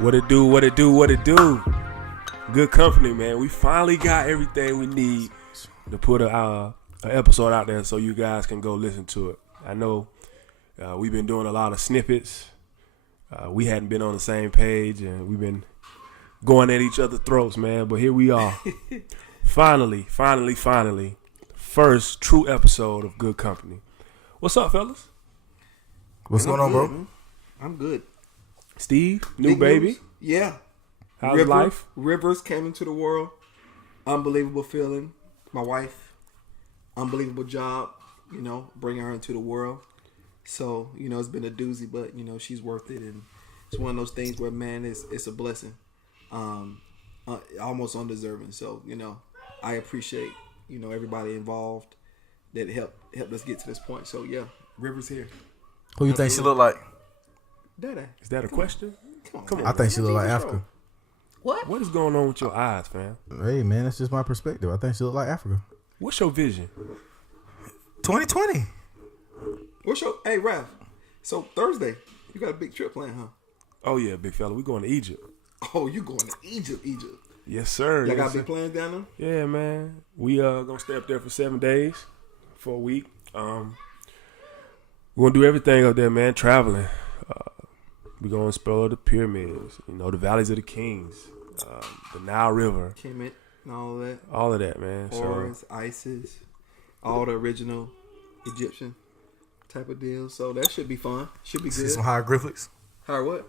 What it do, what it do, what it do. Good company, man. We finally got everything we need to put an episode out there so you guys can go listen to it. I know we've been doing a lot of snippets. We hadn't been on the same page, and we've been going at each other's throats, man. But here we are. Finally. First true episode of Good Company. What's up, fellas? What's going on, bro? I'm good. Steve, new Big baby. News. Yeah. How's life? Rivers came into the world. Unbelievable feeling. My wife, unbelievable job, bringing her into the world. So, it's been a doozy, but, she's worth it. And it's one of those things where, man, it's a blessing. Almost undeserving. So, I appreciate, everybody involved that helped us get to this point. So, yeah, Rivers here. Who you think she look like? Daddy. Is that a question? Come on. I think she look like Africa. What is going on with your eyes, fam? Hey, man, that's just my perspective. I think she look like Africa. What's your vision? 2020. Hey, Raph. So, Thursday, you got a big trip planned, huh? Oh, yeah, big fella. We going to Egypt. Oh, you going to Egypt. Yes, sir. Y'all got big plans down there? Yeah, man. We gonna stay up there for 7 days, for a week. We're gonna do everything up there, man. Traveling. We're gonna explore the pyramids, the valleys of the kings, the Nile River, Kemet and all of that. All of that, man. Horus, Isis, all the original Egyptian type of deals. So that should be fun. Should be good. See some hieroglyphics. Hi, what?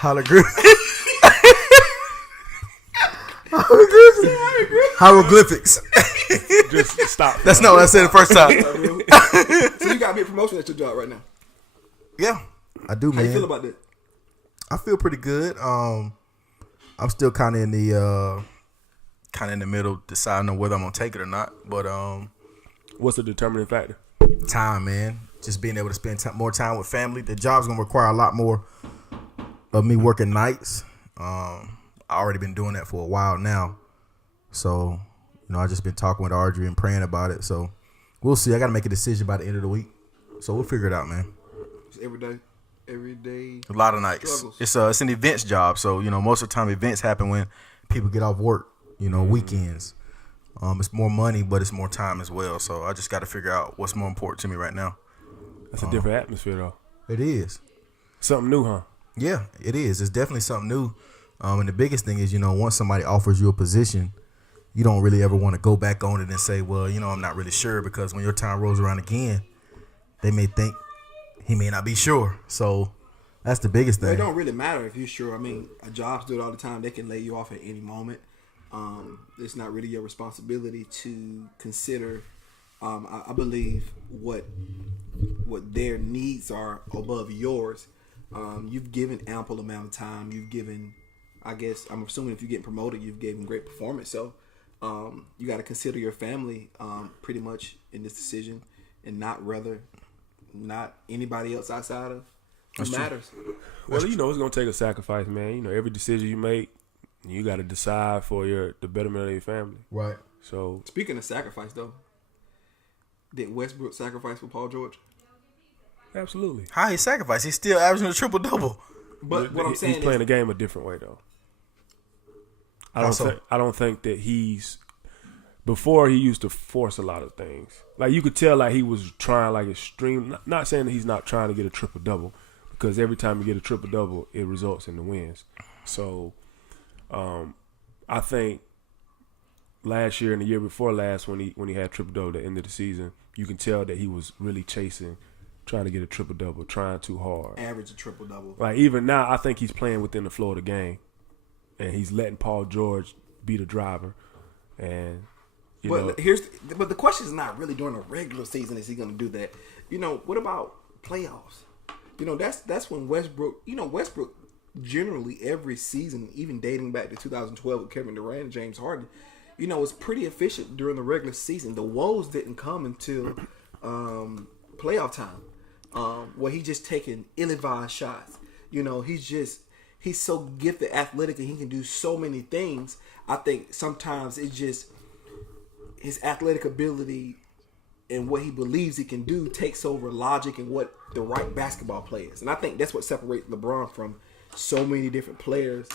Hieroglyphics. Just stop. That's not what I said the first time. So you got me a promotion at your job right now. Yeah, I do, man. How you feel about that? I feel pretty good. I'm still kind of in the middle, deciding on whether I'm gonna take it or not. But what's the determining factor? Time, man. Just being able to spend more time with family. The job's gonna require a lot more of me working nights. I already been doing that for a while now, so I just been talking with Audrey and praying about it. So we'll see. I got to make a decision by the end of the week, so we'll figure it out, man. It's every day. A lot of nights. Struggles. It's an events job, so most of the time events happen when people get off work. Weekends. It's more money, but it's more time as well. So I just got to figure out what's more important to me right now. That's a different atmosphere, though. It is. Something new, huh? Yeah, it is. It's definitely something new. And the biggest thing is, once somebody offers you a position, you don't really ever want to go back on it and say, well, I'm not really sure, because when your time rolls around again, they may think he may not be sure. So that's the biggest thing. It don't really matter if you're sure. I mean, jobs do it all the time. They can lay you off at any moment. It's not really your responsibility to consider. I believe what their needs are above yours. You've given ample amount of time. You've given, I guess, I'm assuming if you're getting promoted, you've given great performance. So you got to consider your family pretty much in this decision, and not anybody else outside of who matters. Well, it's going to take a sacrifice, man. Every decision you make, you got to decide for the betterment of your family. Right. So speaking of sacrifice, though, did Westbrook sacrifice for Paul George? Absolutely. How he sacrificed? He's still averaging a triple-double. But what I'm saying he's playing the game a different way, though. I don't think that before he used to force a lot of things. Like, you could tell like he was trying like extreme. Not saying that he's not trying to get a triple-double, because every time you get a triple-double, it results in the wins. So I think last year and the year before last, when he had triple-double at the end of the season, you can tell that he was really trying to get a triple-double, trying too hard. Average a triple-double. Like, even now, I think he's playing within the flow of the game, and he's letting Paul George be the driver. And but the question is not really during the regular season is he going to do that. What about playoffs? That's when Westbrook. Westbrook generally every season, even dating back to 2012 with Kevin Durant and James Harden, was pretty efficient during the regular season. The woes didn't come until playoff time. Where he just taking ill-advised shots. He's so gifted athletically. He can do so many things. I think sometimes it's just his athletic ability and what he believes he can do takes over logic and what the right basketball play is. And I think that's what separates LeBron from so many different players,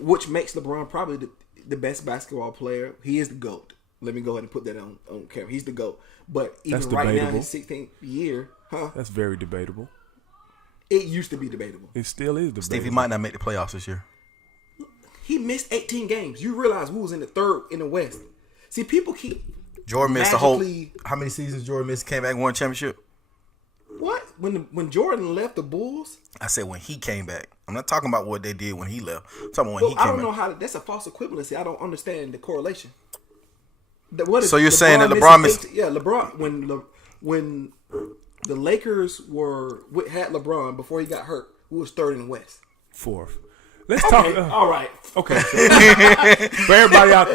which makes LeBron probably the best basketball player. He is the GOAT. Let me go ahead and put that on camera. He's the GOAT. But even That's right now, debatable. his 16th year, That's very debatable. it used to be debatable. It still is debatable. Stevie might not make the playoffs this year. He missed 18 games. You realize we was in the third in the West. See, people keep Jordan missed the whole. magically- How many seasons Jordan missed? Came back and won a championship. What? When Jordan left the Bulls? I said when he came back. I'm not talking about what they did when he left. I'm talking about when Well, he I came don't know back. how that's a false equivalency. I don't understand the correlation. So you're saying that LeBron missed- LeBron when the Lakers had LeBron before he got hurt, who was third in the West? Fourth. Let's Okay, talk. all right. Okay. So, for everybody out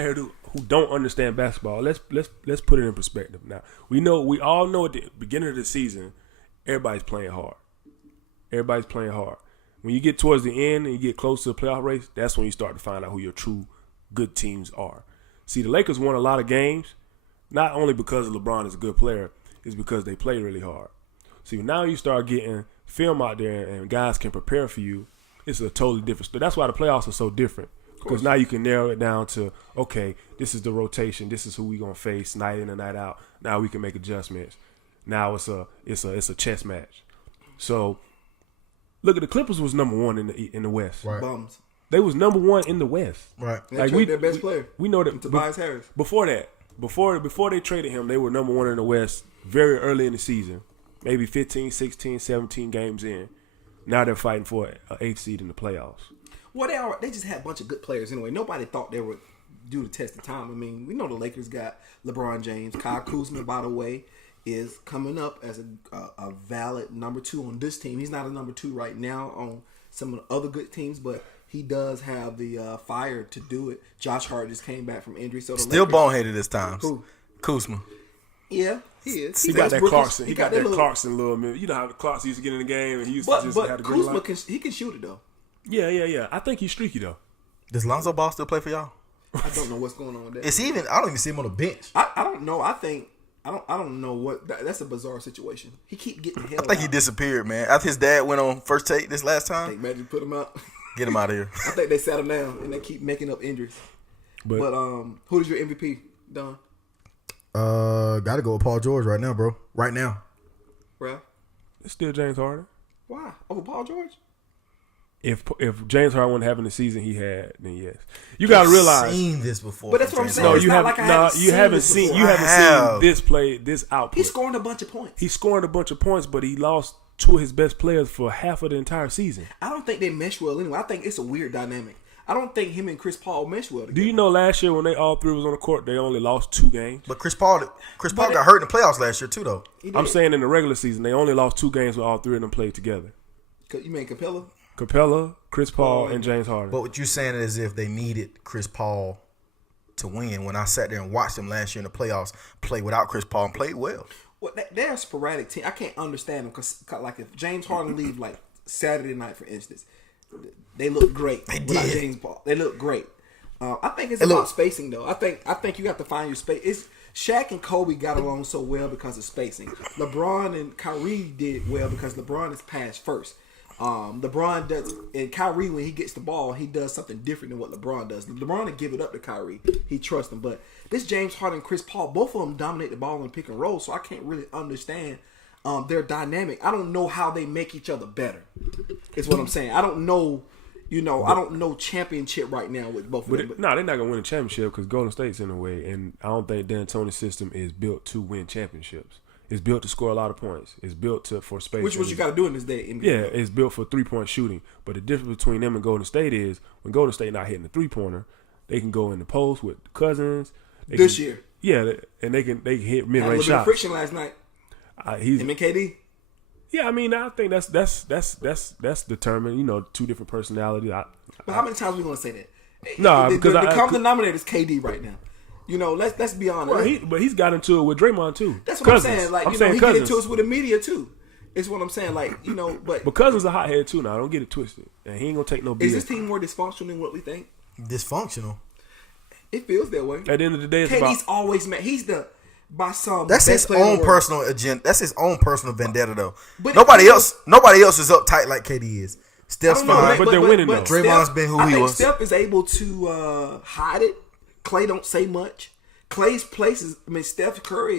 here who don't understand basketball, let's put it in perspective. Now we all know at the beginning of the season, everybody's playing hard. Everybody's playing hard. When you get towards the end and you get close to the playoff race, that's when you start to find out who your true good teams are. See, the Lakers won a lot of games, not only because LeBron is a good player, it's because they play really hard. See, now you start getting film out there and guys can prepare for you. It's a totally different story. That's why the playoffs are so different. Because now you can narrow it down to, okay, this is the rotation. This is who we gonna face night in and night out. Now we can make adjustments. Now it's a chess match. So look at the Clippers was number one in the West. Right. Bums. They was number one in the West. Right. They traded their best player. We know that Tobias Harris. Before that, before they traded him, they were number one in the West very early in the season. Maybe 15, 16, 17 games in. Now they're fighting for an 8th seed in the playoffs. Well, they just had a bunch of good players anyway. Nobody thought they would do the test of time. I mean, we know the Lakers got LeBron James. Kyle Kuzma, by the way, is coming up as a valid number 2 on this team. He's not a number 2 right now on some of the other good teams, but he does have the fire to do it. Josh Hart just came back from injury, so the Still Lakers, boneheaded this time. Who? Kuzma. Yeah, he is. He got that rookies. Clarkson. He got that little- Clarkson little minute. You know how the Clarkson used to get in the game and he used to But just have the green Kuzma light. can shoot it though. Yeah. I think he's streaky though. Does Lonzo Ball still play for y'all? I don't know what's going on with that. It's even. I don't even see him on the bench. I don't know. I don't know what. That's a bizarre situation. He keep getting held. I think he out. disappeared, man. After his dad went on First Take this last I time, think Magic put him out. get him out of here. I think they sat him down and they keep making up injuries. But who is your MVP, Don? Gotta go with Paul George right now, bro. Right now. Ralph? It's still James Harden. Why over Paul George? If James Harden wasn't having the season he had, then yes. You got to realize. Seen this before. But that's what I'm from saying. No, It's you not haven't. like I haven't seen this before. You haven't seen this play, this output. He's scoring a bunch of points. He scored a bunch of points, but he lost 2 of his best players for half of the entire season. I don't think they mesh well anyway. I think it's a weird dynamic. I don't think him and Chris Paul mesh well together. Do you know last year when they all three was on the court, they only lost 2 games? But Chris Paul got hurt in the playoffs last year too, though. He did. I'm saying in the regular season, they only lost 2 games when all 3 of them played together. You mean Capella? Capella, Chris Paul, and James Harden. But what you're saying is if they needed Chris Paul to win. When I sat there and watched them last year in the playoffs play without Chris Paul and played well. Well, they're a sporadic team. I can't understand them because, like, if James Harden leave like Saturday night, for instance, they look great without did. James Paul. They look great. I think it's about spacing, though. I think you have to find your space. It's Shaq and Kobe got along so well because of spacing. LeBron and Kyrie did well because LeBron is pass first. LeBron does, and Kyrie, when he gets the ball, he does something different than what LeBron does. LeBron will give it up to Kyrie. He trusts him. But this James Harden and Chris Paul, both of them dominate the ball in pick and roll, so I can't really understand their dynamic. I don't know how they make each other better, is what I'm saying. I don't know, I don't know championship right now with both of them. No, they're not going to win a championship because Golden State's in the way, and I don't think D'Antoni's system is built to win championships. It's built to score a lot of points. It's built for space. Which is what you got to do in this day. Yeah, it's built for 3-point shooting. But the difference between them and Golden State is when Golden State not hitting the 3-pointer, they can go in the post with Cousins. This year. Yeah, and they can hit mid Had a range little bit of shots. friction last night. Him and KD. Yeah, I mean, I think that's determined. 2 different personalities. But how many times are we gonna say that? Nah, because the common denominator is KD right now. Let's be honest. Well, but he's got into it with Draymond too. That's what I'm saying. Like, he get into it with the media too. It's what I'm saying. Like, but Cousins a hothead too. Now, don't get it twisted, and he ain't gonna take no BS. Is this team more dysfunctional than what we think? Dysfunctional. It feels that way. At the end of the day, it's KD's about always mad. He's by some. That's best his player in the own world. personal agenda. That's his own personal vendetta, though. But Nobody else is uptight like KD is. Steph's I don't know, fine. but they're winning, though. Draymond's Steph, been who I he think was. Steph is able to hide it. Klay don't say much. Klay's places. I mean, Steph Curry is